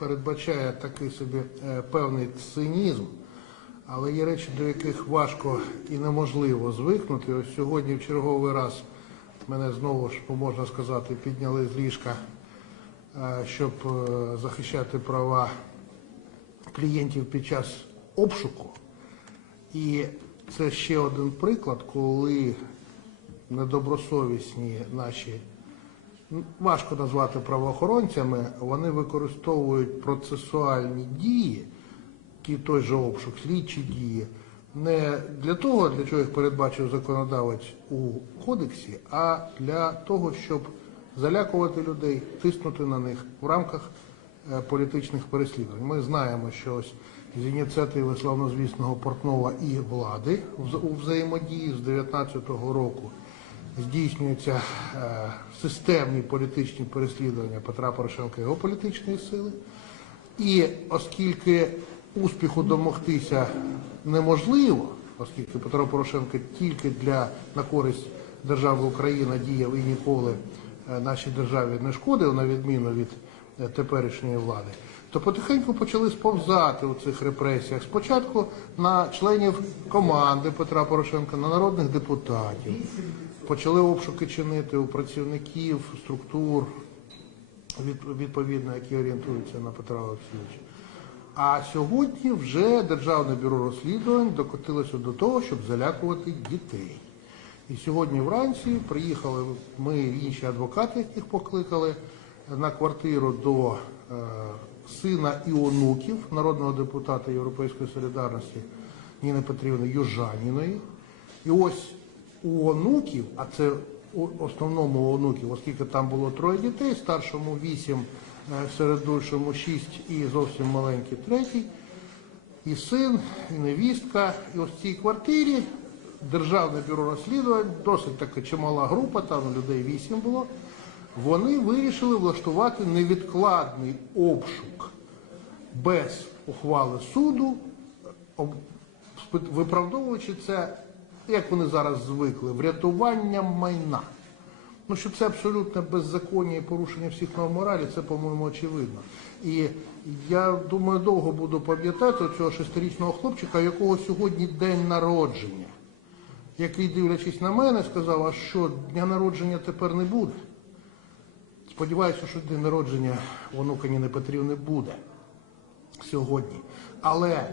передбачає такий собі е, певний цинізм, але є речі, до яких важко і неможливо звикнути. Ось сьогодні в черговий раз мене знову ж можна сказати підняли з ліжка, е, щоб е, захищати права клієнтів під час обшуку. І це ще один приклад, коли недобросовісні наші важко назвати правоохоронцями, вони використовують процесуальні дії, ті той же обшук, слідчі дії, не для того, для чого їх передбачив законодавець у кодексі, а для того, щоб залякувати людей, тиснути на них в рамках е, політичних переслідувань. Ми знаємо, що ось. З ініціативи славнозвісного Портнова і влади у взаємодії з 2019 року здійснюються е, системні політичні переслідування Петра Порошенка і його політичної сили. І оскільки успіху домогтися неможливо, оскільки Петро Порошенко тільки для на користь держави Україна діяв і ніколи е, нашій державі не шкодив, на відміну від е, теперішньої влади, то потихеньку почали сповзати у цих репресіях. Спочатку на членів команди Петра Порошенка, на народних депутатів. Почали обшуки чинити у працівників структур відповідно, які орієнтуються на Петра Олексійовича. А сьогодні вже Державне бюро розслідувань докотилося до того, щоб залякувати дітей. І сьогодні вранці приїхали ми інші адвокати, яких покликали на квартиру до е, сина і онуків народного депутата Європейської солідарності Ніни Петрівни Южаніної. І ось у онуків, а це у основному у онуків, оскільки там було троє дітей, старшому вісім, е, серед середульшому шість і зовсім маленький третій, і син, і невістка. І ось в цій квартирі Державне бюро розслідувань, досить така чимала група, там людей вісім було. Вони вирішили влаштувати невідкладний обшук без ухвали суду, виправдовуючи це як вони зараз звикли, врятуванням майна. Ну, що це абсолютно беззаконня і порушення всіх норм моралі, це, по-моєму, очевидно. І я думаю, довго буду пам'ятати цього шестирічного хлопчика, якого сьогодні день народження, який, дивлячись на мене, сказав, а що, дня народження тепер не буде. Сподіваюся, що день народження онукані не Петрівни буде сьогодні. Але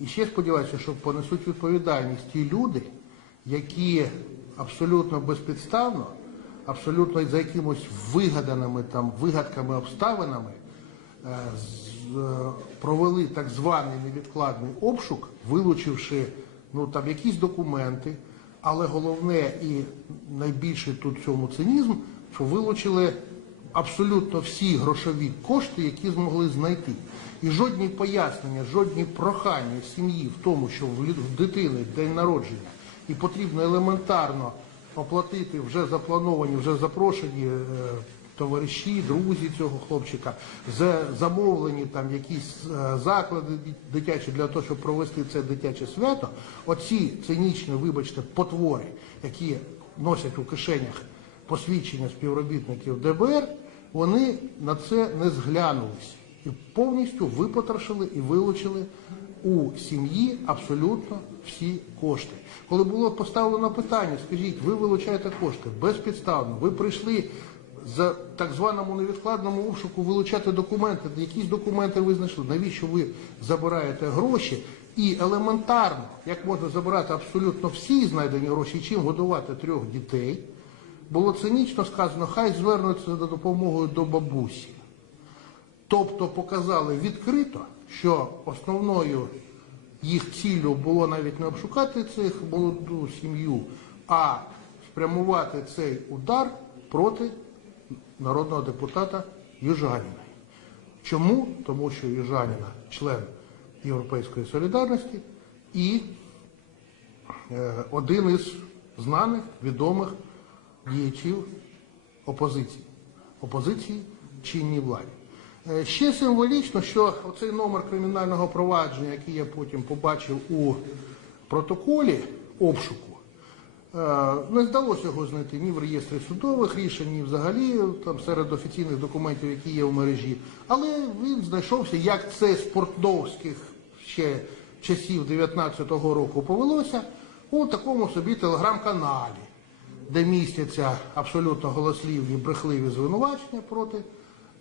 і ще сподіваюся, що понесуть відповідальність ті люди, які абсолютно безпідставно, абсолютно за якимось вигаданими там вигадками, обставинами е, е, провели так званий невідкладний обшук, вилучивши ну, там, якісь документи. Але головне і найбільший тут цьому цинізм, що вилучили абсолютно всі грошові кошти, які змогли знайти. І жодні пояснення, жодні прохання сім'ї в тому, що в дитини день народження, і потрібно елементарно оплатити вже заплановані, вже запрошені е, товариші, друзі цього хлопчика, замовлені там якісь е, заклади дитячі для того, щоб провести це дитяче свято. Оці цинічні, вибачте, потвори, які носять у кишенях посвідчення співробітників ДБР, вони на це не зглянулися і повністю випотрошили і вилучили у сім'ї абсолютно всі кошти. Коли було поставлено питання, скажіть, ви вилучаєте кошти безпідставно, ви прийшли. За так званому невідкладному обшуку вилучати документи, якісь документи ви знайшли. Навіщо ви забираєте гроші? І елементарно, як можна забирати абсолютно всі знайдені гроші, чим годувати трьох дітей було цинічно сказано, хай звернуться за допомогою до бабусі. Тобто показали відкрито, що основною їх ціллю було навіть не обшукати цих молоду сім'ю, а спрямувати цей удар проти народного депутата Южаніна. Чому? Тому що Южаніна член Європейської солідарності і е, один із знаних, відомих діячів опозиції, опозиції чинній владі. Е, ще символічно, що цей номер кримінального провадження, який я потім побачив у протоколі обшуку, е, не вдалося його знайти ні в реєстрі судових рішень, ні взагалі там серед офіційних документів, які є в мережі. Але він знайшовся, як це з портновських ще часів 19-го року повелося, у такому собі телеграм-каналі де містяться абсолютно голослівні, брехливі звинувачення проти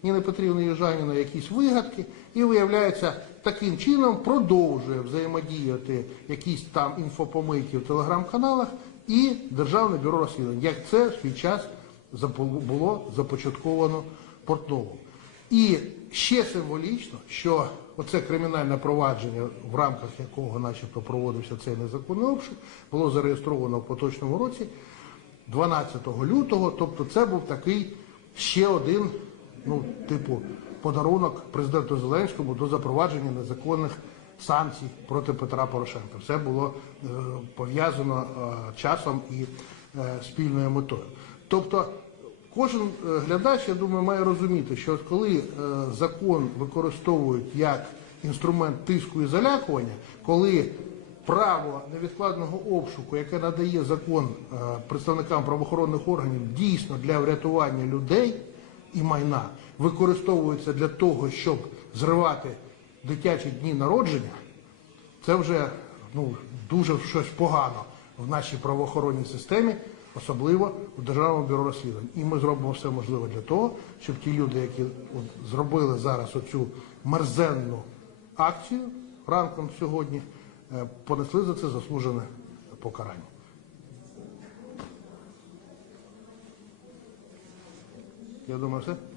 Ніни Петрівни Южаніна, якісь вигадки, і виявляється, таким чином продовжує взаємодіяти якісь там інфопомийки в телеграм-каналах і Державне бюро розслідувань, як це в свій час було започатковано Портнову. І ще символічно, що оце кримінальне провадження, в рамках якого начебто проводився цей незаконний обшук, було зареєстровано в поточному році. 12 лютого, тобто це був такий ще один, ну, типу, подарунок президенту Зеленському до запровадження незаконних санкцій проти Петра Порошенка. Все було е, пов'язано е, часом і е, спільною метою. Тобто кожен е, глядач, я думаю, має розуміти, що коли е, закон використовують як інструмент тиску і залякування, коли право невідкладного обшуку, яке надає закон е, представникам правоохоронних органів дійсно для врятування людей і майна, використовується для того, щоб зривати дитячі дні народження, це вже ну, дуже щось погано в нашій правоохоронній системі. Особливо в Державному бюро розслідувань. І ми зробимо все можливе для того, щоб ті люди, які от зробили зараз оцю мерзенну акцію ранком сьогодні, понесли за це заслужене покарання. Я думаю, все.